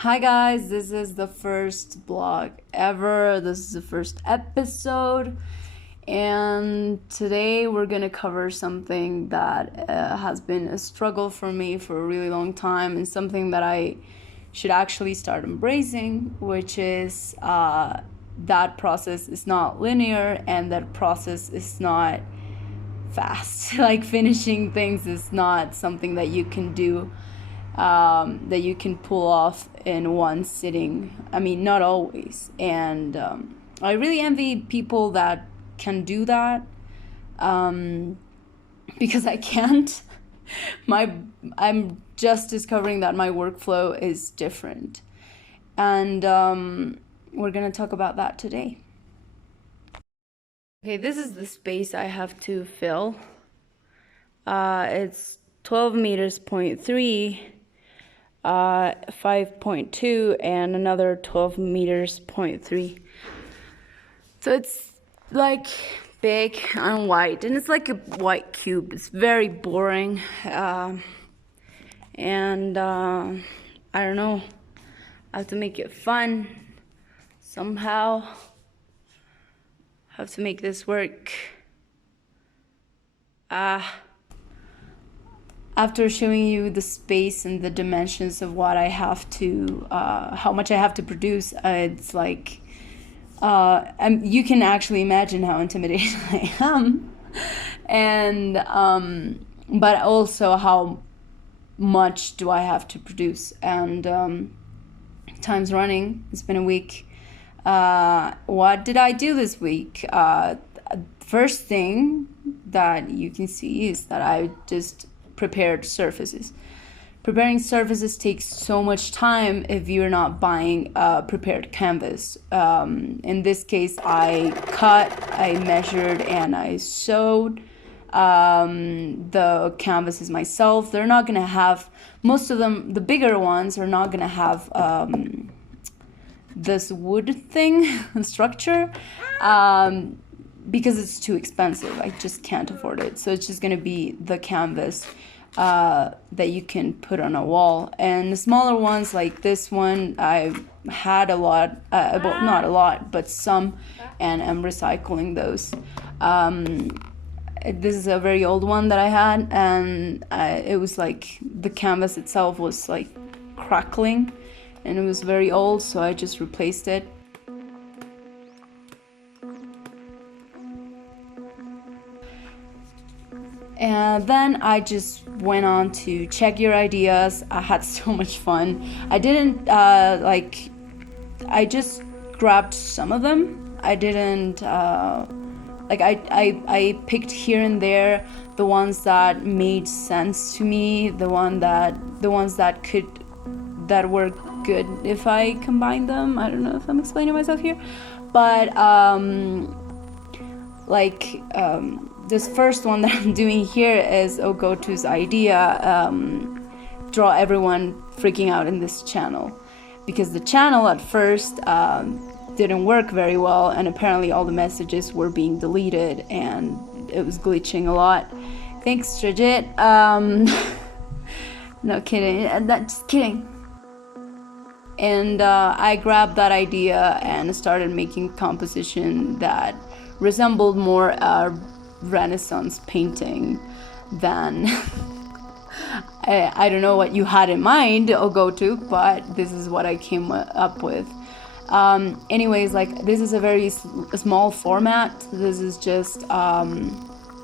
Hi guys, this is the first vlog ever. This is the first episode, and today we're gonna cover something that has been a struggle for me for a really long time, and something that I should actually start embracing, which is that process is not linear and that process is not fast. Like finishing things is not something that you can do, that you can pull off in one sitting. I mean, not always. And I really envy people that can do that, because I can't. I'm just discovering that my workflow is different. And we're going to talk about that today. Okay, this is the space I have to fill. It's 12 meters, 0.3, 5.2, and another 12 meters, 0.3. So it's like big and white, and it's like a white cube. It's very boring, and I don't know. I have to make it fun somehow. Have to make this work. After showing you the space and the dimensions of what I have to, how much I have to produce, it's like, you can actually imagine how intimidated I am, and but also how much do I have to produce, and time's running. It's been a week. What did I do this week? First thing that you can see is that I just prepared surfaces. Preparing surfaces takes so much time if you're not buying a prepared canvas. In this case, I cut, I measured, and I sewed the canvases myself. They're not gonna have, most of them, the bigger ones are not gonna have this wood thing structure, because it's too expensive. I just can't afford it. So it's just gonna be the canvas that you can put on a wall. And the smaller ones, like this one, I had a lot, well, not a lot, but some, and I'm recycling those. This is a very old one that I had, and it was like the canvas itself was like crackling, and it was very old, so I just replaced it. And then I just went on to check your ideas. I had so much fun. I didn't, I just grabbed some of them. I didn't, I picked here and there the ones that made sense to me, the ones that were good if I combined them. I don't know if I'm explaining myself here, but this first one that I'm doing here is Ogotu's idea, draw everyone freaking out in this channel, because the channel at first didn't work very well, and apparently all the messages were being deleted and it was glitching a lot. Thanks, Stridget. No kidding, just kidding. And I grabbed that idea and started making composition that resembled more Renaissance painting than I don't know what you had in mind, Ogotu, but this is what I came up with. Anyways, like, this is a very small format. This is just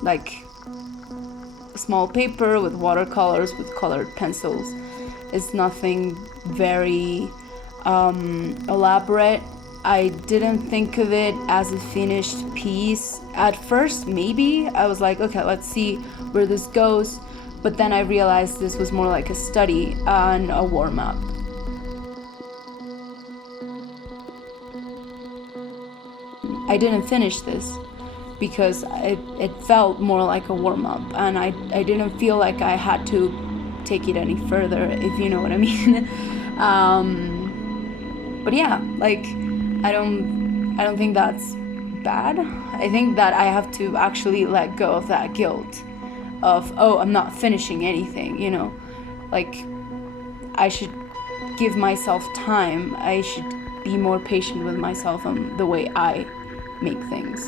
like small paper with watercolors, with colored pencils. It's nothing very elaborate. I didn't think of it as a finished piece. At first, maybe I was like, okay, let's see where this goes. But then I realized this was more like a study and a warm-up. I didn't finish this because it felt more like a warm-up, and I didn't feel like I had to take it any further, if you know what I mean. But yeah, like, I don't think that's bad. I think that I have to actually let go of that guilt of, oh, I'm not finishing anything, you know. Like, I should give myself time. I should be more patient with myself and the way I make things.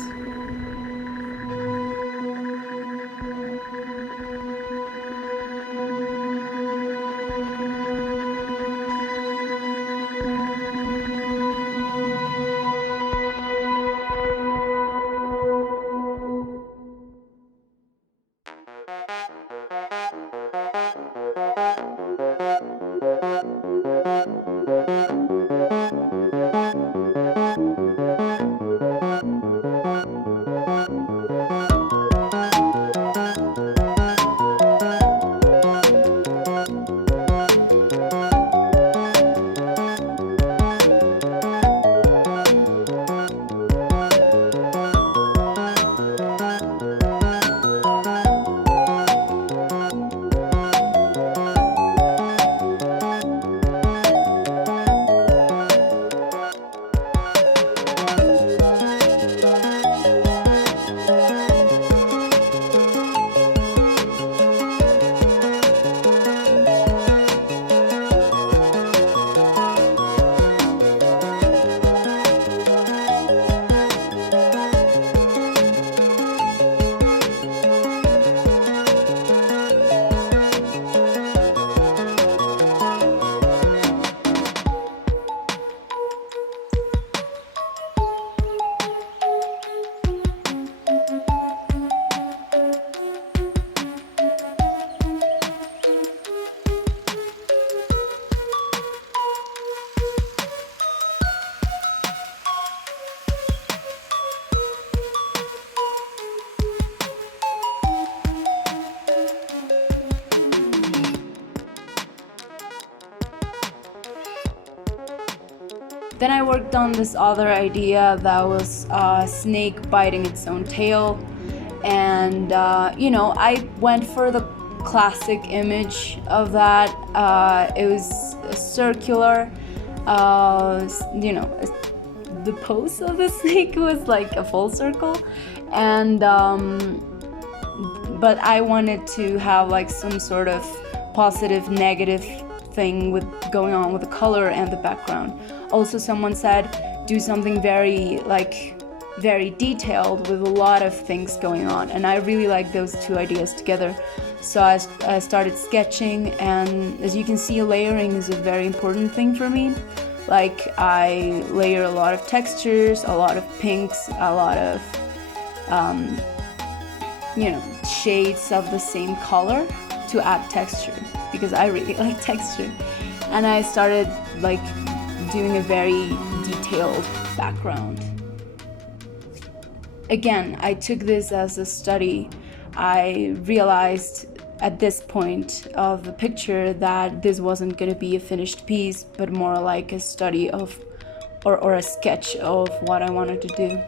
Then I worked on this other idea that was a snake biting its own tail, and I went for the classic image of that. It was circular, the pose of the snake was like a full circle, and but I wanted to have like some sort of positive, negative thing with going on with the color and the background. Also, someone said do something very detailed with a lot of things going on, and I really like those two ideas together. So I started sketching, and as you can see, layering is a very important thing for me. Like, I layer a lot of textures, a lot of pinks, a lot of shades of the same color to add texture, because I really like texture. And I started doing a very detailed background. Again, I took this as a study. I realized at this point of the picture that this wasn't going to be a finished piece, but more like a study of or a sketch of what I wanted to do.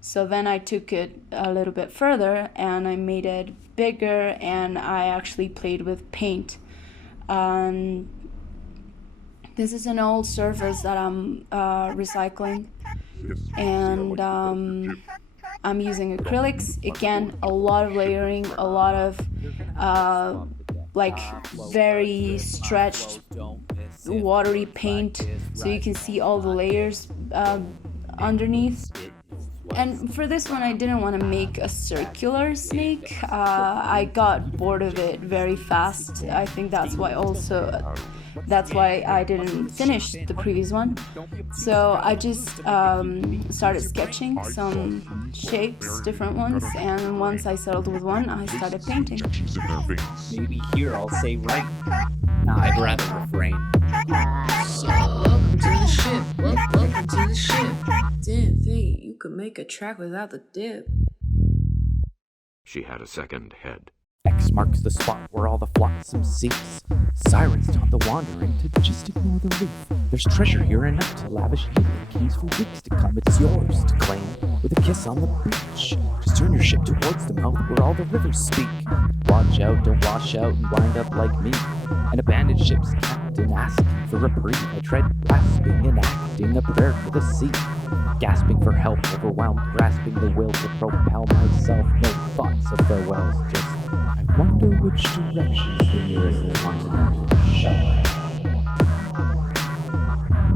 So then I took it a little bit further and I made it bigger, and I actually played with paint. This is an old surface that I'm recycling, and I'm using acrylics. Again, a lot of layering, a lot of very stretched watery paint, so you can see all the layers underneath. And for this one, I didn't want to make a circular snake. I got bored of it very fast. I think that's why I didn't finish the previous one. So I just started sketching some shapes, different ones, and once I settled with one, I started painting. Maybe here I'll say right. Nah, I'd rather refrain. So, welcome to the ship. Welcome to the ship. Didn't think you could make a track without the dip. She had a second head. X marks the spot where all the flotsam sinks. Sirens taunt the wandering to just ignore the reef. There's treasure here enough to lavish you. Keys for weeks to come, it's yours to claim with a kiss on the beach. Just turn your ship towards the mouth where all the rivers speak. Watch out, don't wash out and wind up like me. An abandoned ship's captain asking for reprieve. I tread grasping, enacting a prayer for the sea. gasping for help, overwhelmed, grasping the will to propel myself. No thoughts of farewells, just I wonder which direction's the nearest continental shelf.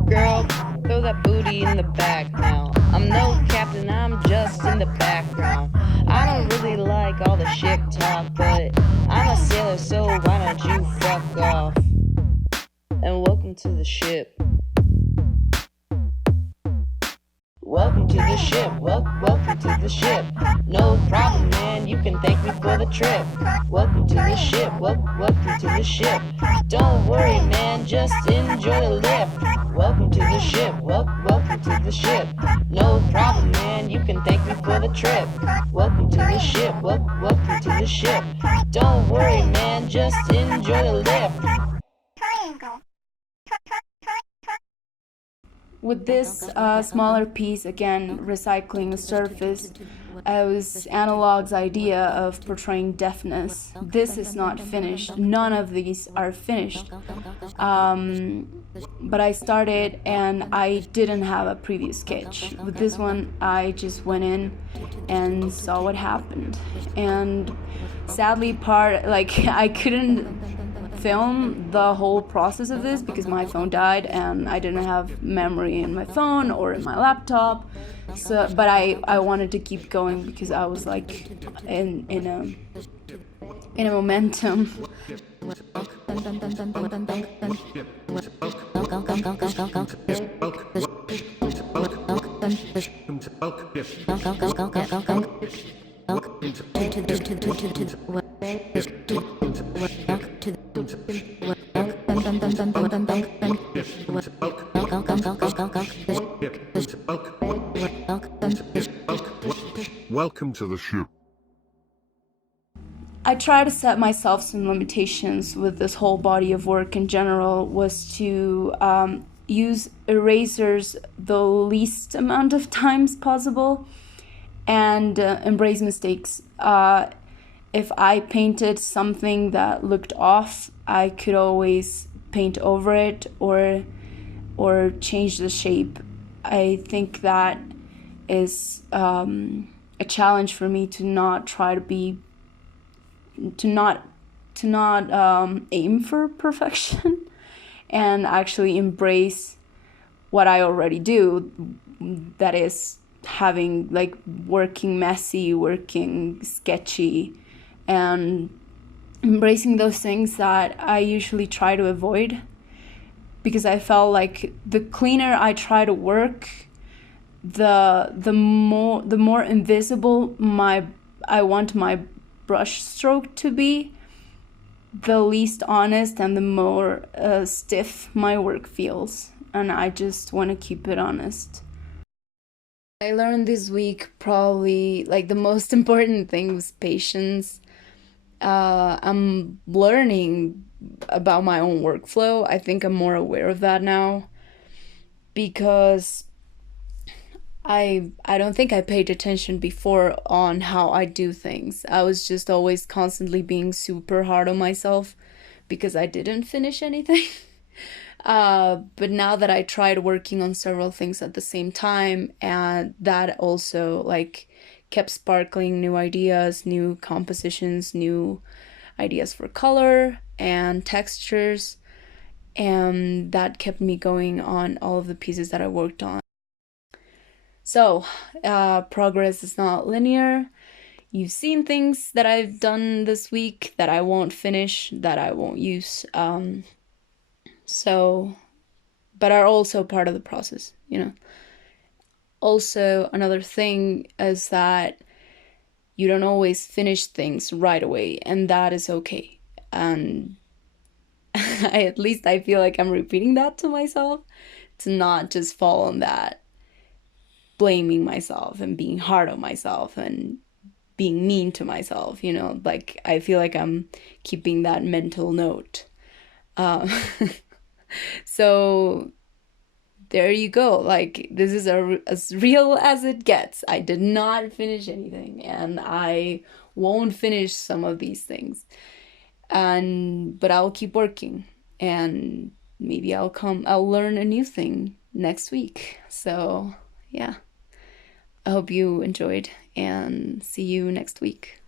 Girl, throw that booty in the back now. I'm no captain, I'm just in the background. I don't really like all the ship talk, but I'm a sailor, so why don't you fuck off? And welcome to the ship. Welcome to the ship, welcome to the ship. No problem, man, you can thank me for the trip. Welcome to the ship, welcome to the ship. Don't worry, man, just enjoy the lift. Welcome to the ship, welcome to the ship. No problem, man, you can thank me for the trip. Welcome to the ship, welcome to the ship. Don't worry, man, just enjoy the lift. With this smaller piece, again, recycling the surface, I was Analog's idea of portraying deafness. This is not finished. None of these are finished. But I started and I didn't have a previous sketch. With this one, I just went in and saw what happened. And sadly, I couldn't film the whole process of this because my phone died and I didn't have memory in my phone or in my laptop. So, but I wanted to keep going because I was like in a momentum. Welcome to the ship. I try to set myself some limitations with this whole body of work in general, was to use erasers the least amount of times possible and embrace mistakes. If I painted something that looked off, I could always paint over it or change the shape. I think that is a challenge for me to not try to be to not aim for perfection and actually embrace what I already do, that is having working messy, working sketchy, and embracing those things that I usually try to avoid, because I felt like the cleaner I try to work, the more invisible I want my brush stroke to be, the least honest and the more stiff my work feels, and I just want to keep it honest. I learned this week probably the most important thing was patience. I'm learning about my own workflow. I think I'm more aware of that now, because I don't think I paid attention before on how I do things. I was just always constantly being super hard on myself because I didn't finish anything. But now that I tried working on several things at the same time, and that also kept sparkling new ideas, new compositions, new ideas for color and textures, and that kept me going on all of the pieces that I worked on. So, progress is not linear. You've seen things that I've done this week that I won't finish, that I won't use, but are also part of the process, Also, another thing is that you don't always finish things right away, and that is okay. And at least I feel like I'm repeating that to myself, to not just fall on that, blaming myself and being hard on myself and being mean to myself, I feel like I'm keeping that mental note. So there you go. This is as real as it gets. I did not finish anything, and I won't finish some of these things. But I'll keep working, and maybe I'll learn a new thing next week. So, yeah. I hope you enjoyed, and see you next week.